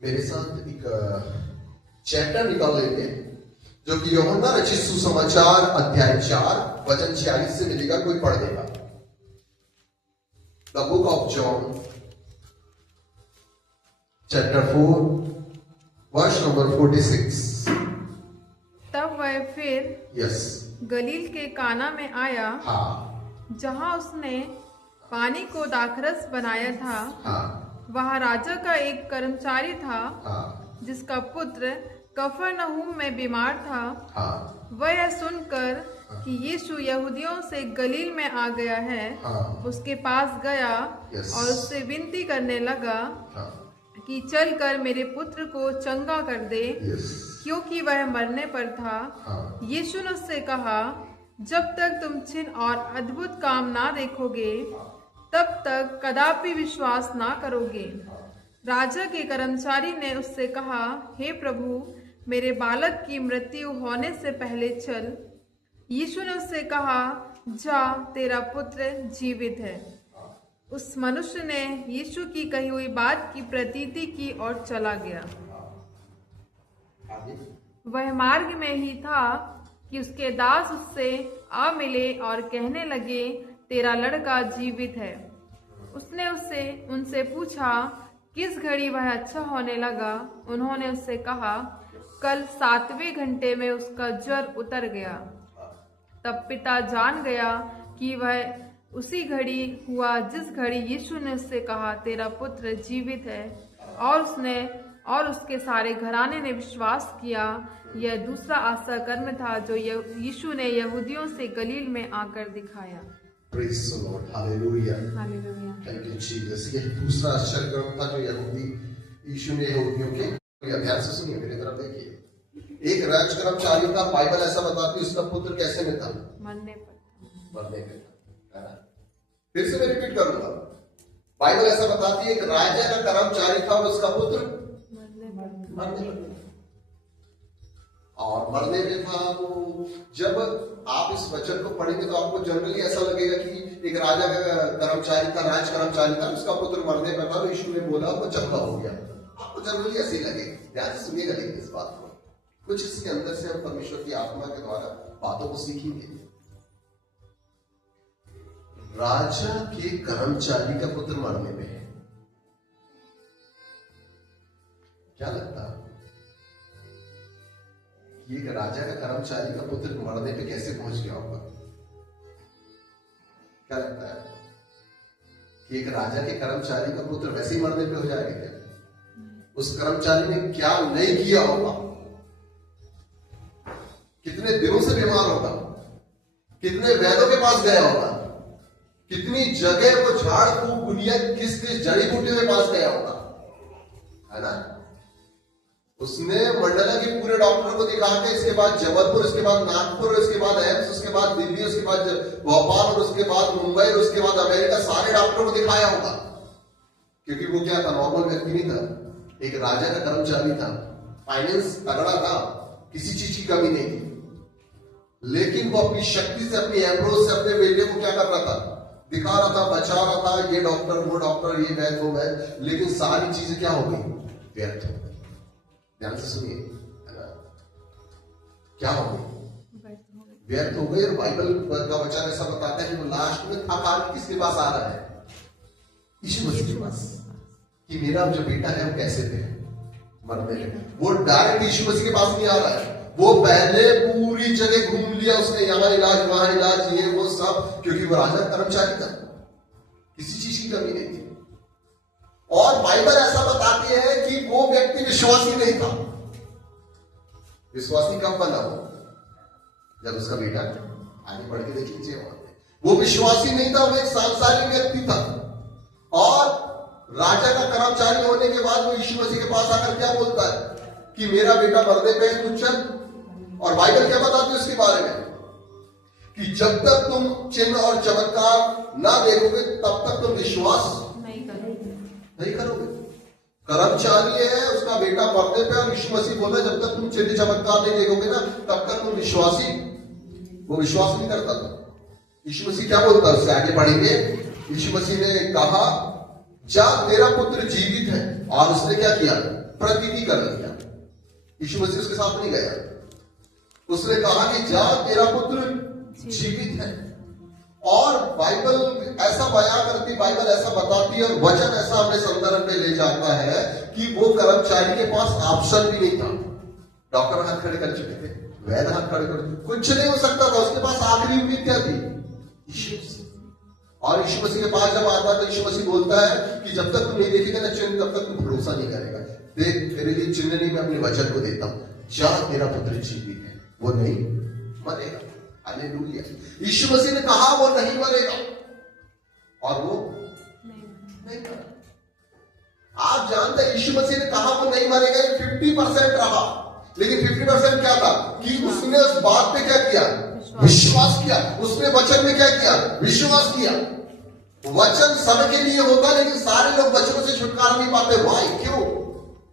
मेरे साथ एक चैप्टर निकाल लेंगे जो कि यूहन्ना रचित सुसमाचार अध्याय 4 वचन 46 से मिलेगा। कोई पढ़ देगा। The book of John chapter 4 verse number 46। तब वह फिर यस गलील के काना में आया, हाँ जहाँ उसने पानी को दाखरस बनाया था। हाँ वहाँ राजा का एक कर्मचारी था, हाँ जिसका पुत्र कफरनहूम में बीमार था। हाँ वह यह सुनकर कि यीशु यहूदियों से गलील में आ गया है, हाँ उसके पास गया यस और उससे विनती करने लगा हाँ कि चलकर मेरे पुत्र को चंगा कर दे, यस क्योंकि वह मरने पर था। हाँ यीशु ने उससे कहा, जब तक तुम चिन्ह और अद्भुत काम ना देखोगे, तब तक कदापि विश्वास ना करोगे। राजा के कर्मचारी ने उससे कहा, हे प्रभु, मेरे बालक की मृत्यु होने से पहले चल। यीशु ने उससे कहा, जा, तेरा पुत्र जीवित है। उस मनुष्य ने यीशु की कही हुई बात की प्रतीति की और चला गया। वह मार्ग में ही था कि उसके दास उससे आ मिले और कहने लगे, तेरा लड़का जीवित है। उसने उनसे पूछा, किस घड़ी वह अच्छा होने लगा? उन्होंने उससे कहा, कल 7वें घंटे में उसका ज्वर उतर गया। तब पिता जान गया कि वह उसी घड़ी हुआ जिस घड़ी यीशु ने उससे कहा, तेरा पुत्र जीवित है। और उसके सारे घराने ने विश्वास किया। यह दूसरा आशा कर्म था जो यीशु ने यहूदियों से गलील में आकर दिखाया। Praise the Lord, hallelujah, hallelujah. Thank you Jesus. ये दूसरा आश्चर्य कर्म था जो यीशु ने यहूदियों के। ध्यान से सुनिए, मेरी तरफ देखिए। एक राज कर्मचारी था, बाइबल ऐसा बताती है उसका पुत्र कैसे में था? मरने पे था, है ना? फिर से मैं रिपीट करूंगा। बाइबल ऐसा बताती है एक राजा का कर्मचारी था और उसका पुत्र मरने पे था। और मरने में था वो। जब आप इस वचन को पढ़ेंगे तो आपको जनरली ऐसा लगेगा कि एक राजा का कर्मचारी था, राज कर्मचारी था, उसका पुत्र मरने पर था, यीशु ने बोला वो चंगा हो गया। आपको जनरली ऐसे ही लगेगा। ध्यान से सुनिएगा लेकिन इस बात को, कुछ इसके अंदर से हम परमेश्वर की आत्मा के द्वारा बातों को सीखेंगे। राजा के कर्मचारी का पुत्र मरने में है। क्या लगता है कि एक राजा का कर्मचारी का पुत्र मरने पे कैसे पहुंच गया होगा? क्या लगता है कि एक राजा के कर्मचारी का पुत्र वैसे ही मरने पे हो जाएगा क्या? उस कर्मचारी ने क्या नहीं किया होगा? कितने दिनों से बीमार होगा, कितने वैद्यों के पास गया होगा, कितनी जगह वो झाड़ फूक दुनिया किस जड़ी बूटी के पास गया होगा, है ना? उसने मंडला के पूरे डॉक्टर को दिखा के, इसके बाद जबलपुर, इसके बाद नागपुर, इसके बाद एम्स, उसके बाद दिल्ली, उसके बाद भोपाल, और उसके बाद मुंबई, और उसके बाद अमेरिका, सारे डॉक्टरों को दिखाया होगा। क्योंकि वो क्या था? नॉर्मल व्यक्ति नहीं था, एक राजा का कर्मचारी था। फाइनेंस तगड़ा था, किसी चीज की कमी नहीं थी, लेकिन वो अपनी शक्ति से, अपनी एम्ब्रोज से अपने बेटे को क्या कर रहा था? दिखा रहा था, बचा रहा था, ये डॉक्टर, वो डॉक्टर, ये वैद्य, वो वैद्य, लेकिन सारी चीजें क्या हो गई? व्यर्थ हो गई। ध्यान से सुनिए, क्या हो गई? व्यर्थ हो गई। और बाइबल का वचन ऐसा बताता है कि वो लास्ट में थका के किसके पास आ रहा है? यीशु मसीह के पास, कि मेरा जो बेटा है वो कैसे थे मरने में। वो डायरेक्ट यीशु मसीह के पास नहीं आ रहा है, वो पहले पूरी जगह घूम लिया उसने, यहाँ इलाज, वहां इलाज, ये वो सब, क्योंकि वो राजा कर्मचारी था, किसी चीज की कमी नहीं थी। और बाइबल ऐसा बताती है कि वो व्यक्ति विश्वासी नहीं था। विश्वासी कब बना वो? जब उसका बेटा, आगे बढ़ के देख लीजिए, वो विश्वासी नहीं था, वो एक सांसारिक व्यक्ति था। राजा का कर्मचारी होने के बाद वो यीशु मसीह के पास आकर क्या बोलता है कि मेरा बेटा मरने पे है, तू चल। और बाइबल क्या बताती है उसके बारे में कि जब तक तुम चिन्ह और चमत्कार ना देखोगे तब तक तुम विश्वास नहीं करोगे। कर्मचारी है, उसका बेटा मरने पे, और यीशु मसीह बोल रहे जब तक तुम चिन्ह चमत्कार नहीं देखोगे ना तब तक तुम वो विश्वास नहीं करता था। यीशु मसीह क्या बोलता है उससे आगे पढ़ेंगे। यीशु मसीह ने कहा जा तेरा पुत्र जीवित है, और उसने क्या किया, प्रतीति कर लिया। यीशु मसीह उसके साथ नहीं गया, उसने कहा कि जा तेरा पुत्र जीवित है। और बाइबल ऐसा बयां करती, बाइबल ऐसा बताती है, और वचन ऐसा अपने संदर्भ में ले जाता है कि वो कर्मचारी के पास ऑप्शन भी नहीं था। डॉक्टर हाथ खड़े कर चुके थे, वैद्य हाथ खड़े कर, कुछ नहीं हो सकता था, उसके पास आखिरी उम्मीद क्या थी, यीशु मसीह। और यीशु मसीह के पास जब आता है तो यीशु मसीह बोलता है कि जब तक तुम नहीं देखेगा ना चिन्ह तब तक तुम भरोसा नहीं करेगा। देख तेरे लिए चिन्ह नहीं, मैं अपने वचन को देता हूं, जा तेरा पुत्र जीवित है, वो नहीं मरेगा। हालेलुया। यीशु मसीह ने कहा वो नहीं मरेगा, और वो नहीं मरा। आप जानते हैं यीशु मसीह ने कहा वो नहीं मरेगा, ये 50% रहा, लेकिन 50% क्या था कि उसने उस बात पे क्या किया, विश्वास किया। उसने वचन में क्या किया, विश्वास किया। वचन सबके लिए होता, लेकिन सारे लोग वचनों से छुटकारा नहीं पाते। वाई, क्यों,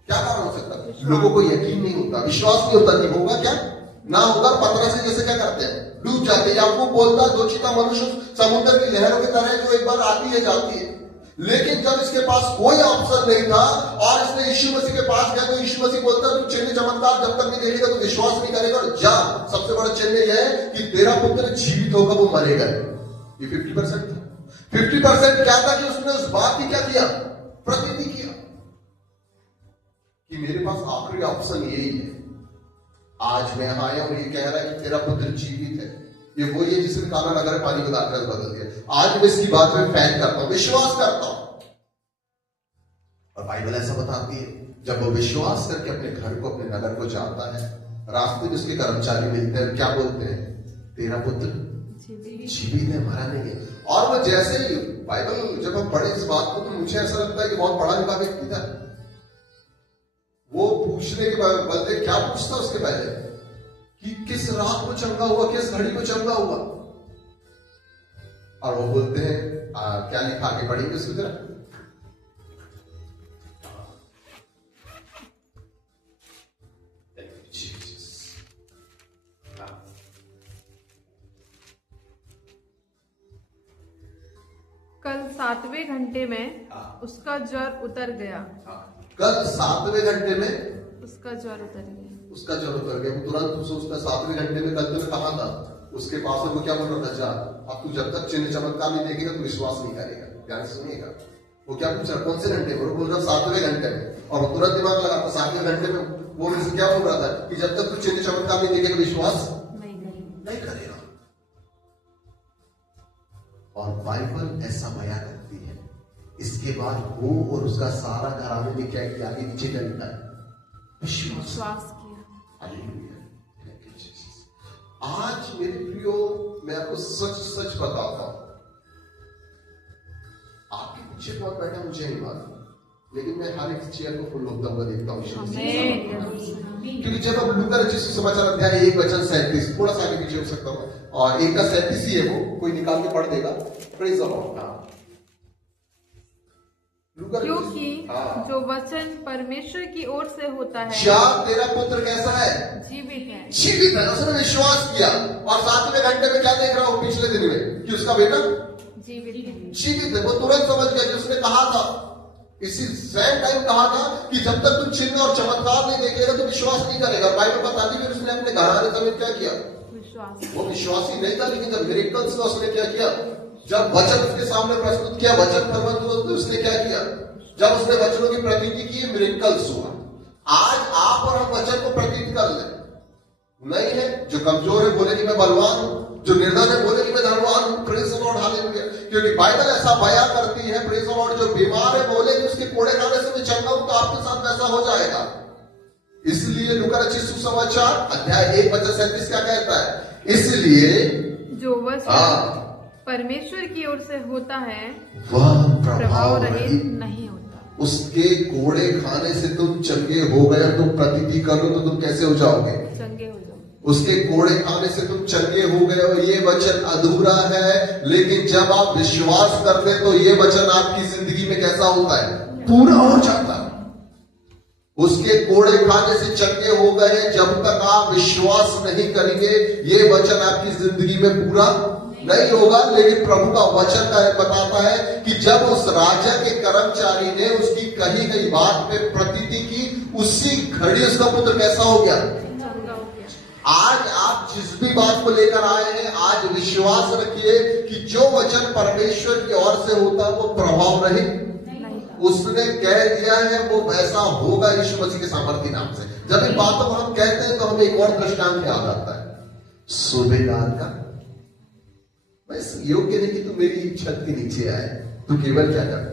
क्या कारण हो सकता है? लोगों को यकीन नहीं होता, विश्वास नहीं होता कि होगा क्या ना होगा। 15 से जैसे क्या करते हैं, डूब जाते हैं। आपको बोलता दो चीता मनुष्य समुद्र की लहरों की तरह जो एक बार आती है जाती है। लेकिन जब इसके पास कोई ऑप्शन नहीं था और इसने यीशु मसीह के पास गया, तो यीशु मसीह बोलता है तू चिन्ह चमत्कार जब तक नहीं देखेगा तो विश्वास नहीं करेगा। और जा, सबसे बड़ा चिन्ह यह है कि तेरा पुत्र जीवित होगा, वो मरेगा। ये 50% था। 50% क्या था कि उसने उस बात की क्या किया, प्रतीति किया कि मेरे पास आखिरी ऑप्शन यही है। आज मैं आया हूं, ये कह रहा है कि तेरा पुत्र जीवित है। ये वही है जिसने काला नगर पानी को दाखिल बदल दिया। आज मैं इसकी बात में फैन करता हूं, विश्वास करता हूं। और बाइबल ऐसा बताती है जब वो विश्वास करके अपने घर को, अपने नगर को जाता है, रास्ते में उसके कर्मचारी मिलते हैं, क्या बोलते हैं, तेरा पुत्र जीवित है, मरा नहीं है। और वो जैसे ही बाइबल जब हम पढ़े इस बात को, तो मुझे ऐसा लगता है कि बहुत पढ़ा लिखा व्यक्ति था। वो पूछने के बदले क्या पूछता उसके पहले कि किस रात को चंगा हुआ, किस घड़ी को चंगा हुआ। और वो बोलते हैं क्या लिखा, आगे पढ़ेंगे उसकी तरफ। कल 7वें घंटे में उसका ज्वर उतर गया। कल 7वें घंटे में उसका ज्वर उतर गया। उसका ज्वर उतर गया। तुरंत उसका 7वें घंटे में, कल तूने कहा था उसके पास, वो क्या बोल रहा था, जा अब तू जब तक चिन्ह चमत्कार नहीं देखेगा तो विश्वास नहीं करेगा। ध्यान सुनिएगा, वो क्या पूछ रहा, कौन से घंटे में, वो बोल रहा 7वें घंटे में। और वो तुरंत दिमाग लगा था 7वें घंटे में, वो मुझसे क्या बोल रहा था कि जब तक तू चिन्ह चमत्कार नहीं देखेगा विश्वास नहीं करेगा। और बाइबल ऐसा बयां करती है। इसके बाद वो और उसका सारा घराने ने क्या किया, आगे नीचे क्या लिखा है, विश्वास किया। आज मेरे प्रियो, मैं आपको सच सच बताता हूं, आपके पीछे कौन बैठा मुझे नहीं मालूम, लेकिन मैं हर एक चेयर को फुल होता हुआ देखता हूँ। क्योंकि जब हम लूका रचित सुसमाचार अध्याय 1 वचन 37, थोड़ा सा आगे पीछे हो सकता हूँ, और 1 का 37 ही है, वो कोई निकाल के पढ़ देगा। Praise the Lord. क्योंकि जो वचन परमेश्वर की ओर से होता है, क्या तेरा पुत्र कैसा है, जीवित है, जीवित है। उसने विश्वास किया। और 7वें घंटे में क्या देख रहा हूं, पिछले दिन में, कि उसका बेटा जीवित है। वो तुरंत समझ गया कि उसने कहा था, इसी सेम टाइम कहा था कि जब तक तुम चिन्ह और चमत्कार नहीं देखेगा तो विश्वास नहीं करेगा। बाइबल बताती है उसने अपने घराने समेत क्या किया, वो विश्वासी नहीं था, लेकिन जब मिरेकल्स हुआ उसने क्या किया, जब वचन उसके सामने प्रस्तुत किया, वचन फरमान हुआ, तो उसने क्या किया, जब उसने वचनों की प्रतीति की, मिरेकल्स हुआ। आज आप और हम वचन को प्रतीत कर ले, नहीं है जो कमजोर है बोले कि मैं बलवान हूं, जो निर्धन है बोले कि मैं धनवान हूं। Praise the Lord, hallelujah. क्योंकि बाइबल ऐसा बयां करती है, प्रेज द लॉर्ड, जो बीमार है बोले कि उसके कोड़े खाने से मैं चंगा हूं, तो आपके साथ वैसा हो जाएगा। इसलिए लूका रचित सुसमाचार अध्याय 1 वचन 37 क्या कहता है, इसलिए जो वचन परमेश्वर की ओर से होता है वह प्रभाव रहित नहीं होता। उसके कोड़े खाने से तुम चंगे हो गए और तुम प्रतीति करो तो तुम कैसे हो जाओगे? चंगे हो जाओ। उसके कोड़े खाने से तुम चंगे हो गए हो, ये वचन अधूरा है। लेकिन जब आप विश्वास करते हैं तो ये वचन आपकी जिंदगी में कैसा होता है? पूरा हो जाता है। उसके कोड़े खाने से चंगे हो गए। जब तक आप विश्वास नहीं करेंगे ये वचन आपकी जिंदगी में पूरा नहीं होगा। लेकिन प्रभु का वचन का बताता है कि जब उस राजा के कर्मचारी ने उसकी कही गई बात पे प्रतीति की, उसी घड़ी उसका पुत्र कैसा हो गया? आज आप जिस भी बात को लेकर आए हैं, आज विश्वास रखिए कि जो वचन परमेश्वर की ओर से होता है वो प्रभाव नहीं, उसने कह दिया है वो वैसा होगा यीशु मसीह के सामर्थ्य नाम से। जब इन बातों को हम कहते हैं तो हमें एक और दृष्टांत याद आता है, सूबेदार का। मैं योग्य नहीं कि तू मेरी छत के नीचे आए, तू केवल क्या कर,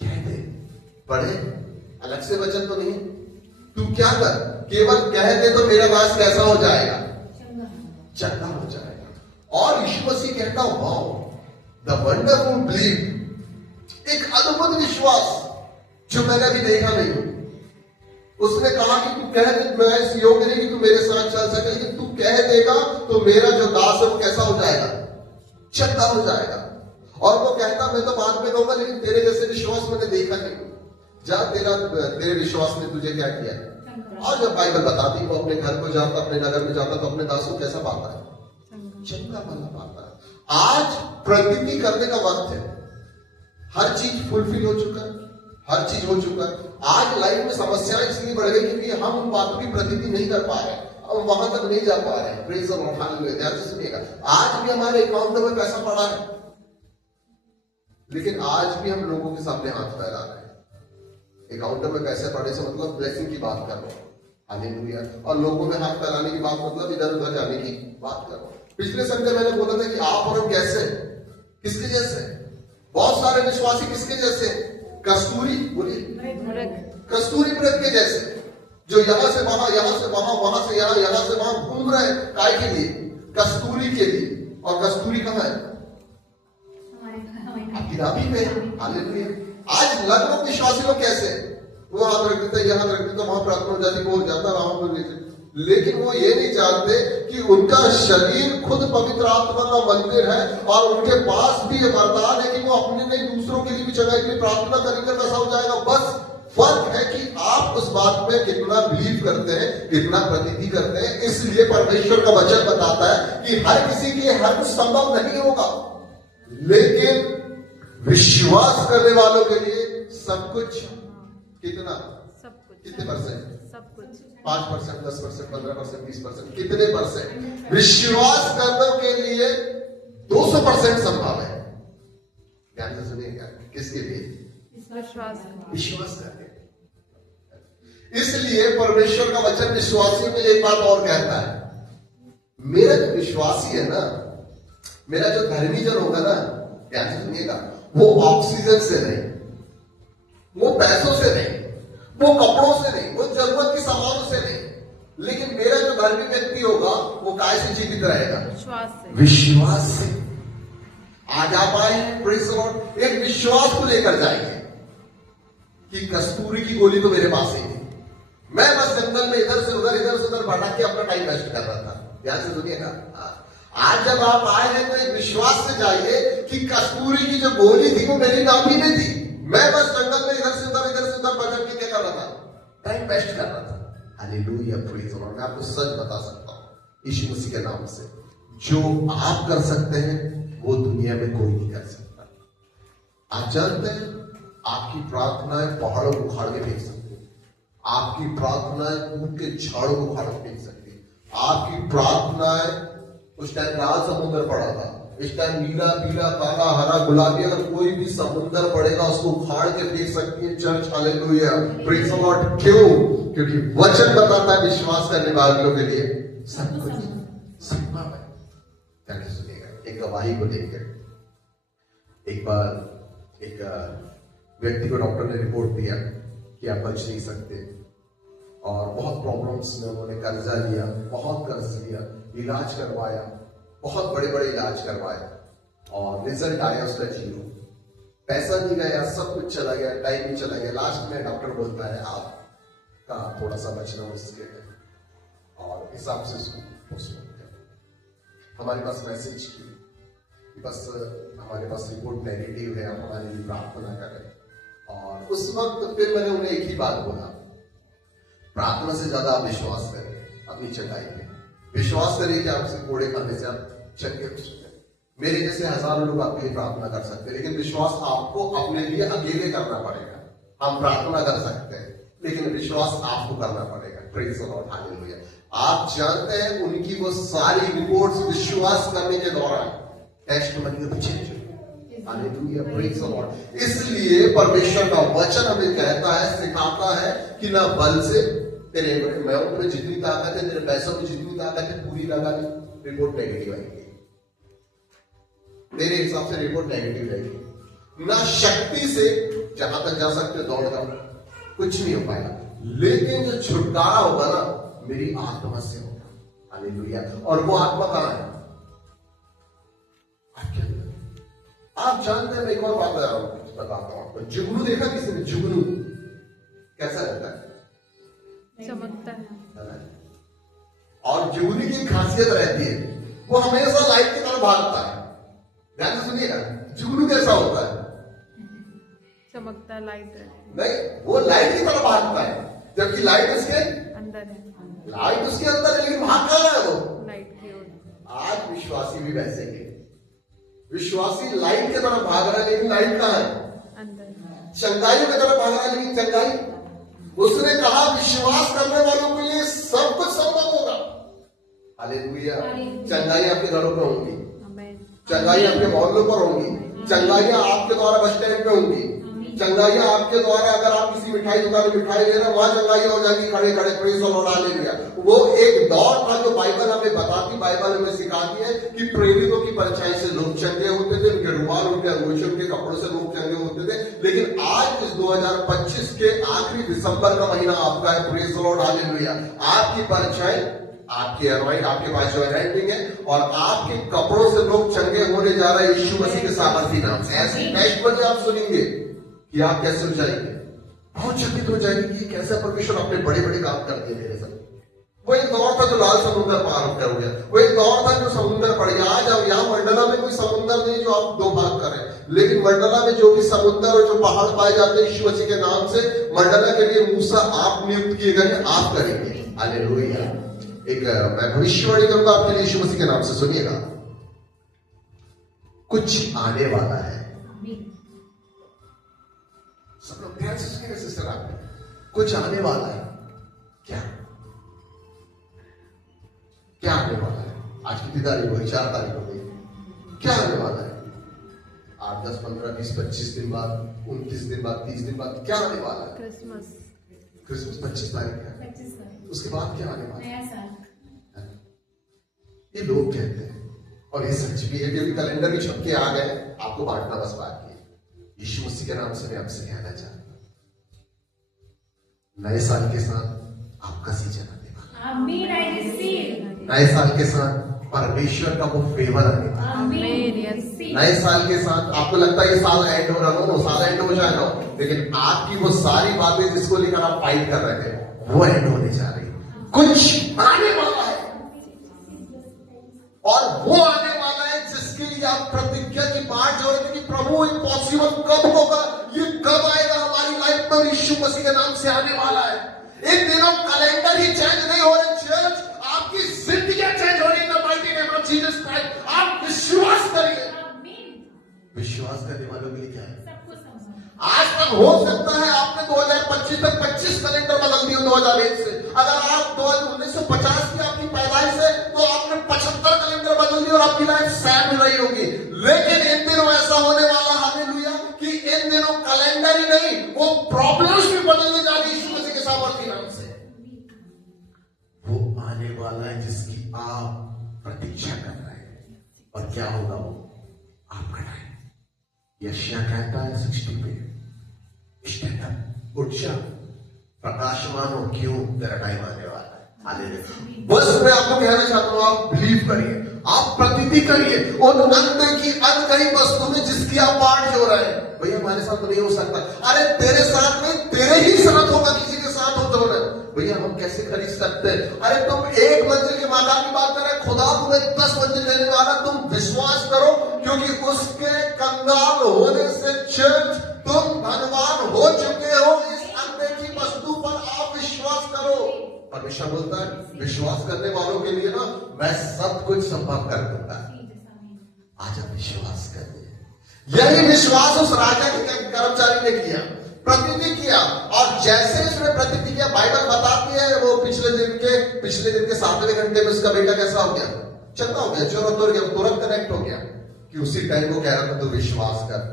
कह दे, पढ़े, अलग से वचन तो नहीं, तू क्या कर, केवल कह दे तो मेरा दास कैसा हो जाएगा? चंगा हो जाएगा। और यीशु मसीह कहता वाओ द वंडरफुल बिलीव, एक अद्भुत विश्वास जो मैंने अभी देखा नहीं। उसने कहा कि तू कह दे, मैं इस योग्य नहीं कि तू मेरे साथ चल सके, लेकिन तू कह देगा तो मेरा जो दास है वो कैसा हो जाएगा? चंगा हो जाएगा। और वो कहता मैं तो बाद में कहूंगा लेकिन तेरे जैसे विश्वास मैंने देखा नहीं। जा तेरे विश्वास ने तुझे क्या किया? और जब बाइबल बताती वो अपने घर को जाता, अपने नगर में जाता तो अपने दास को कैसा पाता है? चंगा भला पाता है। आज प्रतीति करने का वक्त है। हर चीज फुलफिल हो चुका है, हर चीज हो चुका है। आज लाइफ में समस्याएं इसलिए बढ़ गई क्योंकि हम उन बातों की प्रतीति नहीं कर पा रहे, हम वहां तक नहीं जा पा रहे। Praise the Lord, hallelujah. ध्यान से सुनिएगा, आज भी हमारे अकाउंट में पैसा पड़ा है, लेकिन आज भी हम लोगों के सामने हाथ फैला रहे हैं। अकाउंट में पैसे पड़े से मतलब ब्लेसिंग की बात कर रहा हूं, हालेलुया। और लोगों में हाथ फैलाने की बात मतलब इधर उधर जाने की बात कर रहा हूं। पिछले संडे मैंने बोला था कि आप और हम कैसे, किसके जैसे? बहुत सारे विश्वासी किसके जैसे? कस्तूरी, बोलिए, कस्तूरी मृग के जैसे, जो यहां से वहां, यहां से वहां, वहां से यहां, यहां से वहां घूम रहे हैं। काय के लिए? कस्तूरी के लिए। और कस्तूरी कहां है? आपकी नाभि में। हालेलुया। आज लगभग विश्वासी लोग कैसे, वो हाथ रख देते, यहां रख देते, वहां प्रार्थना हो जाती, वो हो जाता, वहां पर, लेकिन वो ये नहीं जानते कि उनका शरीर खुद पवित्र आत्मा का मंदिर है और उनके पास भी ये वरदान है कि वो अपने नहीं दूसरों के लिए भी चंगाई के लिए प्रार्थना करेंगे, वैसा हो जाएगा। बस फर्क है कि आप उस बात में कितना बिलीव करते हैं, कितना प्रतीति करते हैं। इसलिए परमेश्वर का वचन बताता है कि हर किसी के लिए हर कुछ संभव नहीं होगा, लेकिन विश्वास करने वालों के लिए सब कुछ। कितना? सब कुछ। कितने परसेंट? सब कुछ। 5%, 10%, 15%, 20%, कितने परसेंट? विश्वास करने के लिए 200% संभव है। ध्यान से सुनिएगा, किसके लिए? विश्वास करने। इसलिए परमेश्वर का वचन विश्वासियों में एक बात और कहता है, मेरा जो विश्वासी है ना, मेरा जो धर्मी जन होगा ना, ध्यान से सुनिएगा, वो ऑक्सीजन से नहीं, वो पैसों से नहीं, वो कपड़ों से नहीं, वो जरूरत की सामानों से नहीं, लेकिन मेरा जो धर्मी व्यक्ति होगा वो काय से जीवित रहेगा? विश्वास से। विश्वास से। आज आप आए हैं, प्रेज़ द लॉर्ड, एक विश्वास को लेकर जाएंगे कि कस्तूरी की गोली तो मेरे पास ही थी, मैं बस जंगल में इधर से उधर भटक के अपना टाइम वेस्ट कर रहा था। ध्यान से सुनिएगा, आज जब आप आए हैं तो एक विश्वास से जाइए कि कस्तूरी की जो गोली थी वो मेरी नाभि में थी, मैं बस जंगल में इधर से उधर भटक के क्या कर रहा था? टाइम वेस्ट कर रहा था। Hallelujah, praise the Lord. मैं आपको सच बता सकता हूं यीशु मसीह के नाम से, जो आप कर सकते हैं वो दुनिया में कोई नहीं कर सकता। आप जानते हैं, आपकी प्रार्थनाएं पहाड़ों को उखाड़ के फेंक सकती है, आपकी प्रार्थनाएं कूद के झाड़ों को उखाड़ के फेंक सकती है, आपकी प्रार्थनाएं, उस टाइम लाल समुद्र पड़ा था, इस टाइम नीला, पीला, काला, हरा, गुलाबी, अगर कोई भी समुद्र पड़ेगा उसको उखाड़ के फेंक सकती है church. Hallelujah, praise the Lord. क्यों? क्योंकि वचन बताता है विश्वास करने वालों के लिए सब कुछ संभव है। ध्यान से सुनिएगा, एक गवाही को लेकर, एक बार एक व्यक्ति को डॉक्टर ने रिपोर्ट दिया कि आप बच नहीं सकते, और बहुत प्रॉब्लम्स में उन्होंने कर्जा लिया, बहुत कर्ज लिया, इलाज करवाया, बहुत बड़े बड़े इलाज करवाए, और रिजल्ट आया उसका 0। पैसा भी गया, सब कुछ चला गया, टाइम भी चला गया। लास्ट में डॉक्टर बोलता है आपका थोड़ा सा बचना मुश्किल है, और हिसाब से उसको पोस्टपोन कर। हमारे पास मैसेज की, बस हमारे पास रिपोर्ट नेगेटिव है, आप हमारे लिए प्रार्थना करें। और उस वक्त फिर मैंने उन्हें एक ही बात बोला, प्रार्थना से ज्यादा आप विश्वास करें अपनी चंगाई पे। विश्वास करिए कि आपसे कोड़े खाने से आप चंगे हो सकते हैं। मेरे जैसे हजारों लोग आपके लिए प्रार्थना कर सकते हैं, लेकिन विश्वास आपको अपने लिए अकेले करना पड़ेगा। हम प्रार्थना कर सकते हैं, लेकिन विश्वास आपको करना पड़ेगा। Praise the Lord, hallelujah. आप जानते हैं उनकी वो सारी रिपोर्ट्स विश्वास करने के दौरान टेस्ट मनी में चेंज हुई। Hallelujah, praise the Lord. इसलिए परमेश्वर का वचन हमें कहता है, सिखाता है कि ना बल से तेरे मैं में जितनी ताकत है, तेरे पैसों में जितनी ताकत है, पूरी लगा ली, रिपोर्ट नेगेटिव आएगी। मेरे हिसाब से रिपोर्ट नेगेटिव रहेगी। ना शक्ति से जहां तक जा सकते दौड़ जाओ, कुछ नहीं हो पाएगा। लेकिन जो छुटकारा होगा ना, मेरी आत्मा से होगा। हालेलुया। और वो आत्मा कहां है? आपके अंदर। आप जानते हैं, मैं एक और बात बताता हूं आपको। जुगनू देखा किसी ने? जुगनू कैसा रहता है? चमकता है। और जुगनू की खासियत रहती है, वो हमेशा लाइट की तरफ भागता है। ध्यान से सुनिएगा, जुगनू कैसा होता है? चमकता लाइट है। नहीं, वो लाइट की तरफ भागता है, जबकि लाइट उसके अंदर है। लाइट उसके अंदर है, लेकिन भाग कहां है वो? लाइट की ओर। आज विश्वासी भी वैसे ही है। विश्वासी लाइट की तरफ भाग रहा है, लेकिन लाइट कहां है? अंदर। चंगाई की तरफ भाग रहा है, लेकिन चंगाई। उसने कहा विश्वास करने वालों के लिए सब कुछ संभव होगा। हालेलुया। चंगाई आपके घरों में होंगी, चंगाई आपके मोहल्लों पर होंगी, चंगाइयां आपके द्वारा बस स्टैंड पे होंगी, चंगाइयां आपके द्वारा, अगर आप किसी मिठाई दुकान में मिठाई ले रहे हैं, वहां चंगाइयां हो जाएगी खड़े खड़े। Praise the Lord, hallelujah. वो एक दौर था जो बाइबल हमें बताती, बाइबल हमें सिखाती है कि प्रेरितों की परछाई से लोग चंगे होते थे, उनके रुमाल, उनके अंगूठे, उनके कपड़ों से लोग चंगे होते थे। लेकिन आज इस 2025 के आखिरी दिसंबर का महीना आपका है। Praise the Lord, hallelujah. आपकी परछाई, आपके अनवाइट, आपके पास जो अनवाइटिंग है, और आपके कपड़ों से लोग चंगे होने जा रहे हैं यीशु मसीह के सामर्थी नाम से। ऐसे टेस्ट बजे आप सुनेंगे कि आप कैसे हो जाएंगे, बहुत चकित हो जाएंगे कि कैसे परमेश्वर अपने बड़े बड़े काम कर दिए मेरे साथ। वो एक दौर था जो लाल समुद्र पार हो गया, वो एक दौर था जो समुद्र पड़ गया। आज अब यहाँ मंडला में कोई समुद्र नहीं जो आप दो भाग करें, लेकिन मंडला में जो भी समुद्र और जो पहाड़ पाए जाते हैं यीशु मसीह के नाम से, मंडला के लिए मूसा आप नियुक्त किए गए, आप करेंगे। हालेलुया। एक मैं भविष्यवाणी करूंगा आपके लिए यीशु मसीह के नाम से, सुनिएगा। कुछ आने वाला है। सब लोग ध्यान से सुनिएगा सिस्टर, आप कुछ आने वाला है। क्या क्या आने वाला है? आज कितनी तारीख हो गई? 4 तारीख हो गई। क्या आने वाला है? 8, 10, 15, 20, 25 दिन बाद, 29 दिन बाद, 30 दिन बाद क्या आने वाला है? क्रिसमस। क्रिसमस 25 तारीख है। उसके बाद क्या आने वाला है? ये लोग कहते हैं, और ये सच भी है, क्योंकि कैलेंडर भी छप के आ गए, आपको बांटना बस बाकी है। यीशु मसीह के नाम से मैं आपसे कहना चाहता हूं, नए साल के साथ आपका सीजन आने वाला है। नए साल के साथ परमेश्वर का वो फेवर आने वाला है। नए साल के साथ आपको लगता है ये साल एंड हो रहा हो, साल एंड हो जाएगा, लेकिन आपकी वो सारी बातें जिसको लेकर आप फाइट कर रहे थे, वो एंड होने जा रही है। कुछ आने वाला है, और वो आने वाला है जिसके लिए आप प्रतिज्ञा की बात जो है कि प्रभु इम्पॉसिबल कब होगा, ये कब आएगा हमारी लाइफ पर? यीशु मसीह के नाम से आने वाला है। इन दिनों कैलेंडर ही चेंज नहीं हो रहे चर्च, आपकी जिंदगियां चेंज हो रही है mighty name of Jesus Christ. आप विश्वास करिए। विश्वास करने वालों के लिए क्या है? आज तक हो सकता है आपने 2025 तक 25 कैलेंडर बदल दिए 2001 से। अगर आप 1950 की आपकी पैदाइश है तो आपने 75 कैलेंडर बदल दिए और आपकी लाइफ सैम रही होगी। लेकिन इन दिनों ऐसा होने वाला, हालेलुया, कि इन दिनों कैलेंडर ही नहीं, वो प्रॉब्लम्स भी बदलने जा रही है यीशु मसीह के सामर्थी नाम से। वो आने वाला है जिसकी आप प्रतीक्षा कर रहे हैं, और क्या होगा वो? आपका टाइम। यशायाह कहता है 60 पे, स्टैंड अप, उठ जा, प्रकाशमान हो, क्यों तेरा टाइम आने वाला है। हालेलुया। बस मैं आपको कहना चाहता हूं, आप बिलीव करिए, आप प्रतीति करिए उन अनदेखी अनकही वस्तु में जिसकी आप पार्ट जो रहे हैं। भैया तुम्हारे साथ तो नहीं हो सकता। अरे तेरे साथ नहीं, तेरे ही साथ होगा, किसी के साथ हो तो ना। भैया हम कैसे खरीद सकते हैं? अरे तुम एक मंजिल के मकान की बात कर रहे, खुदा तुम्हें 10 मंजिल देने वाला। तुम विश्वास करो, क्योंकि उसके कंगाल होने से चर्च तुम धनवान हो चुके हो। इस अनदेखी वस्तु पर आप विश्वास करो। परमेश्वर बोलता है विश्वास करने वालों के लिए ना मैं सब कुछ संभव कर दूंगा। आज आप विश्वास करिए। यही विश्वास उस राजा के कर्मचारी ने किया, प्रतिज्ञा किया, और जैसे उसने प्रतिज्ञा किया, बाइबल बताती है वो पिछले दिन के 7वें घंटे में उसका बेटा कैसा हो गया? चंगा हो गया, चोर हो गया, तुरंत कनेक्ट हो गया कि उसी टाइम वो कह रहा था तू विश्वास कर।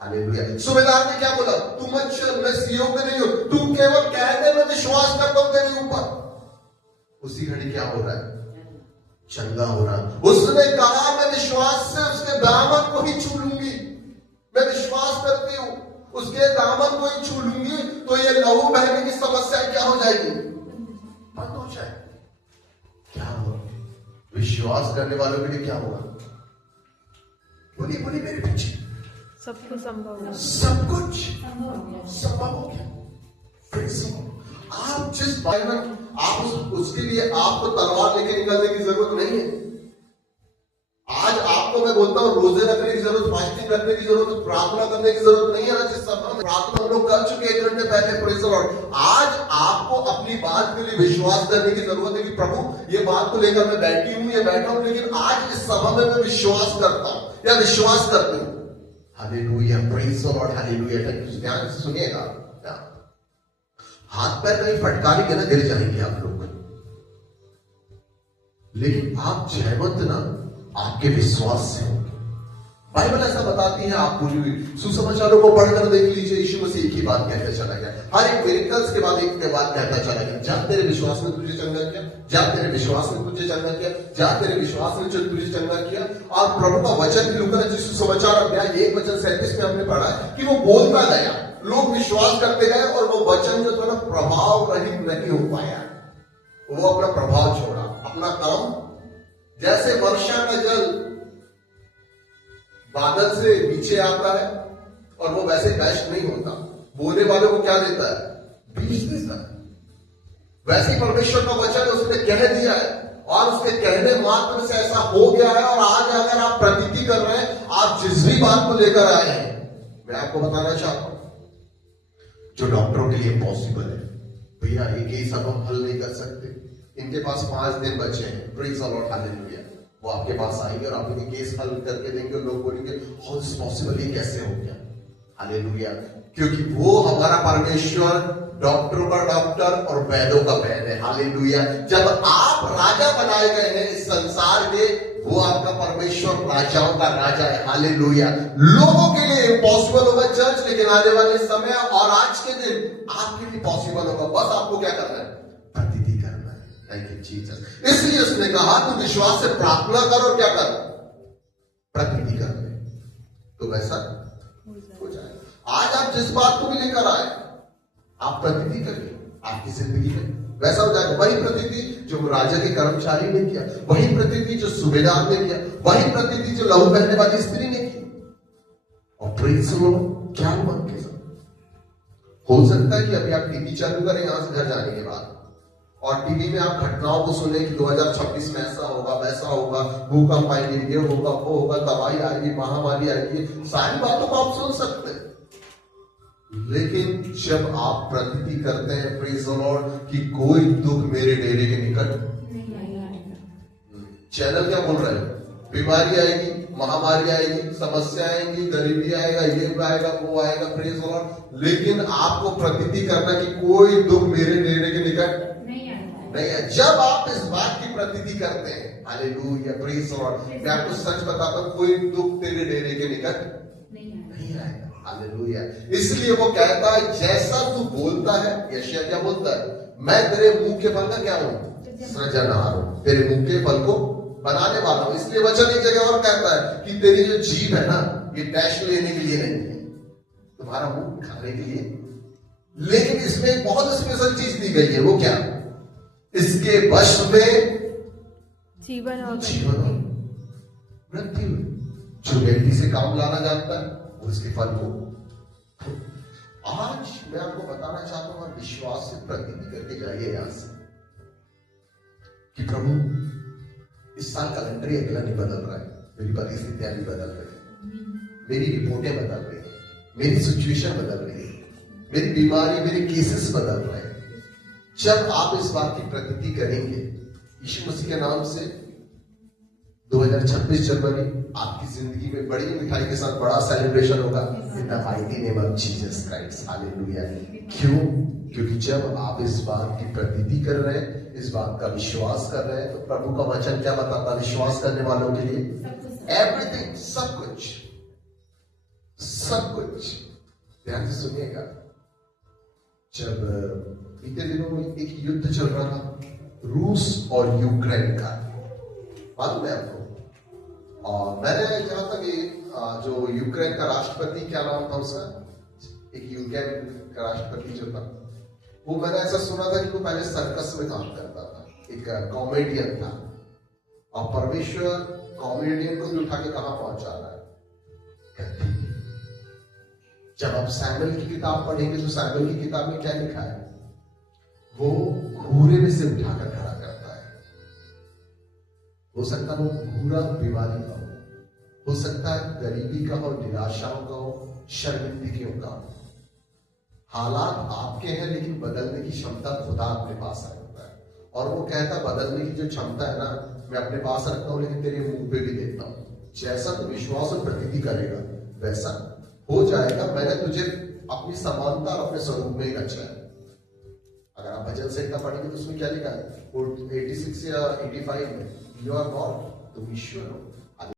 हालेलुया। सूबेदार ने क्या बोला? तू मत चल, मैं योग्य नहीं हूं, तू केवल कहने में विश्वास करता हूं तेरे ऊपर। उसी घड़ी क्या हो रहा है? चंगा हो रहा। उसने कहा मैं विश्वास से उसके दामन को ही छू लूंगी, मैं विश्वास करती हूं उसके दामन को ही छू लूंगी तो ये लहू बहने की समस्या क्या हो जाएगी? बंद हो जाएगी। क्या होगा? विश्वास करने वालों के लिए क्या होगा? बोलिए बोलिए मेरे पीछे। सब कुछ संभव है, सब कुछ संभव हो गया। आप जिस बाइबल आप उसके लिए आपको तलवार लेके निकलने की जरूरत नहीं है। आज आपको मैं बोलता हूं रोजे रखने की जरूरत, फास्टिंग रखने की जरूरत, प्रार्थना करने की जरूरत नहीं है। जिस समय प्रार्थना हम लोग कर चुके 1 घंटे पहले, प्रेज़ द लॉर्ड। आज आपको अपनी बात के लिए विश्वास करने की जरूरत है कि प्रभु ये बात को लेकर मैं बैठी हूं या बैठा हूं, लेकिन आज इस सभा में मैं विश्वास करता हूं या विश्वास करती हूं। Hallelujah, praise the Lord, hallelujah. ध्यान से सुनिएगा। हाथ पैर कहीं फटकारेंगे ना, गिर जाएंगे आप लोग, लेकिन आप जयवंत ना आपके विश्वास से होंगे। बाइबल ऐसा बताती है। आप पूरी हुई सुसमाचारों को पढ़कर देख लीजिए। यीशु मसीह एक ही बात कहते चला गया, हर एक मिरेकल्स के बाद एक के बाद कहता चला गया, जा तेरे विश्वास ने तुझे चंगा किया, जा तेरे विश्वास ने तुझे चंगा किया, जा तेरे विश्वास ने तुझे चंगा किया। और प्रभु का वचन भी लूका सुसमाचार अध्याय 1:37 में हमने पढ़ा कि वो बोलता गया, लोग विश्वास करते गए, और वो वचन जो था ना प्रभाव रहित नहीं हो पाया। वो अपना प्रभाव छोड़ा, अपना काम। जैसे वर्षा का जल बादल से नीचे आता है और वो वैसे नष्ट नहीं होता, बोलने वालों को क्या देता है? बीज देता है। वैसे ही परमेश्वर का वचन उसने कह दिया है और उसके कहने मात्र से ऐसा हो गया है। और आज अगर आप प्रतीति कर रहे हैं, आप जिस भी बात को लेकर आए हैं, मैं आपको बताना चाहता हूं जो डॉक्टरों के लिए पॉसिबल है, भैया एक ही सब हम हल नहीं कर सकते। इनके पास 5 दिन बचे हैं, प्रेज़ द लॉर्ड, हालेलुया। वो आपके पास आएंगे और आप इनके केस हल करके देंगे, और लोग बोलेंगे हाउ इज पॉसिबल, ये कैसे हो गया? हालेलुया। क्योंकि वो हमारा परमेश्वर डॉक्टरों का डॉक्टर और वैद्यों का वैद है। हालेलुया। जब आप राजा बनाए गए हैं इस संसार के, वो आपका परमेश्वर राजाओं का राजा है। हालेलुया। लोगों के लिए इम्पॉसिबल होगा चर्च, लेकिन आने वाले समय और आज के दिन आपके लिए पॉसिबल होगा। बस आपको क्या करना है? प्रतिति करना है। Thank you Jesus. इसलिए उसने कहा तू विश्वास से प्रार्थना कर और क्या कर? प्रतिति कर, तो वैसा हो जाए। आज आप जिस बात को भी लेकर आए, आप प्रतिति करिए, आपकी जिंदगी में वैसा हो जाएगा। वही प्रतिति जो राजा के कर्मचारी ने किया, वही प्रतिति जो सूबेदार ने किया, वही प्रतिति जो लहू बहने वाली स्त्री ने की। और प्रेज़ द लॉर्ड, क्या हुआ उनके साथ? हो सकता है कि अभी आप टीवी चालू करें यहां से घर जाने के बाद, और टीवी में आप घटनाओं को सुने कि 2026 में ऐसा होगा, वैसा होगा, भूकंप आएंगे, ये होगा, वो होगा, तबाही आएगी, महामारी आएगी, सारी बातों को आप सुन सकते हैं। लेकिन जब आप प्रतिति करते हैं, प्रेज़ द लॉर्ड, कि कोई दुख मेरे डेरे के निकट नहीं आएगा। चैनल क्या बोल रहे हैं? बीमारी आएगी, महामारी आएगी, समस्या आएगी, गरीबी आएगा, ये आएगा, वो आएगा, प्रेज़ द लॉर्ड। लेकिन आपको प्रतिति करना कि कोई दुख मेरे डेरे के निकट नहीं है। जब आप इस बात की प्रतीति करते हैं, हालेलुया, प्रेज़ द लॉर्ड, मैं आपको सच बताता हूं, कोई दुख तेरे डेरे के निकट नहीं आएगा। हालेलुया। इसलिए वो कहता है जैसा तू बोलता है, यशायाह क्या बोलता है? मैं तेरे मुंह के फल का क्या हूं? सृजनहार हूं, तेरे मुंह के फल को बनाने वाला हूं। इसलिए वचन एक जगह और कहता है कि तेरी जो जीभ है ना, ये डैश लेने के लिए नहीं है, तुम्हारा मुंह खाने के लिए। लेकिन इसमें एक बहुत स्पेशल चीज दी गई है, वो क्या? इसके वश में जीवन और मृत्यु। जो व्यक्ति से काम लाना जानता है, वो इसके फल को आज मैं आपको बताना चाहता हूं, विश्वास से प्रतीति करके जाइए यहां से कि प्रभु इस साल कैलेंडर अगला नहीं बदल रहा है, मेरी परिस्थितियां भी बदल रही है, मेरी रिपोर्टें बदल रही है, मेरी सिचुएशन बदल रही है, मेरी बीमारी, मेरे केसेस बदल रहे हैं। जब आप इस बात की प्रतीति करेंगे यीशु मसीह के नाम से, 2026 जनवरी आपकी जिंदगी में बड़ी मिठाई के साथ बड़ा सेलिब्रेशन होगा in the mighty name of Jesus Christ, hallelujah. क्यों? क्योंकि जब आप इस बात की प्रतीति कर रहे हैं, इस बात का विश्वास कर रहे हैं, तो प्रभु का वचन क्या बताता है विश्वास करने वालों के लिए? एवरीथिंग, सब कुछ, सब कुछ। ध्यान से सुनिएगा, जब बीते दिनों में एक युद्ध चल रहा था रूस और यूक्रेन का, मालूम है आपको? और मैंने जहां तक जो यूक्रेन का राष्ट्रपति, क्या नाम था उसका, एक यूक्रेन का राष्ट्रपति जो था, वो मैंने ऐसा सुना था कि वो पहले सर्कस में काम करता था, एक कॉमेडियन था, और परमेश्वर कॉमेडियन को भी उठा के कहां पहुंचा रहा है? जब आप सैमुएल की किताब पढ़ेंगे तो सैमुएल की किताब में क्या लिखा है? वो घूरे में से उठाकर खड़ा करता है। हो सकता है वो घूरा बीमारी का हो सकता है गरीबी का हो, निराशाओं का हो, शर्मिंदगियों का हो। हालात आपके हैं लेकिन बदलने की क्षमता खुदा अपने पास रखता है, और वो कहता बदलने की जो क्षमता है ना, मैं अपने पास रखता हूं लेकिन तेरे मुंह पे भी देखता हूं। जैसा तू विश्वास और प्रतीति करेगा वैसा हो जाएगा। मैंने तुझे अपनी समानता और अपने स्वरूप में ही रचा है। अगर आप भजन संहिता पढ़ेंगे तो उसमें क्या लिखा है? 86 या 85 में, यू आर गॉड, तुम ईश्वर हो।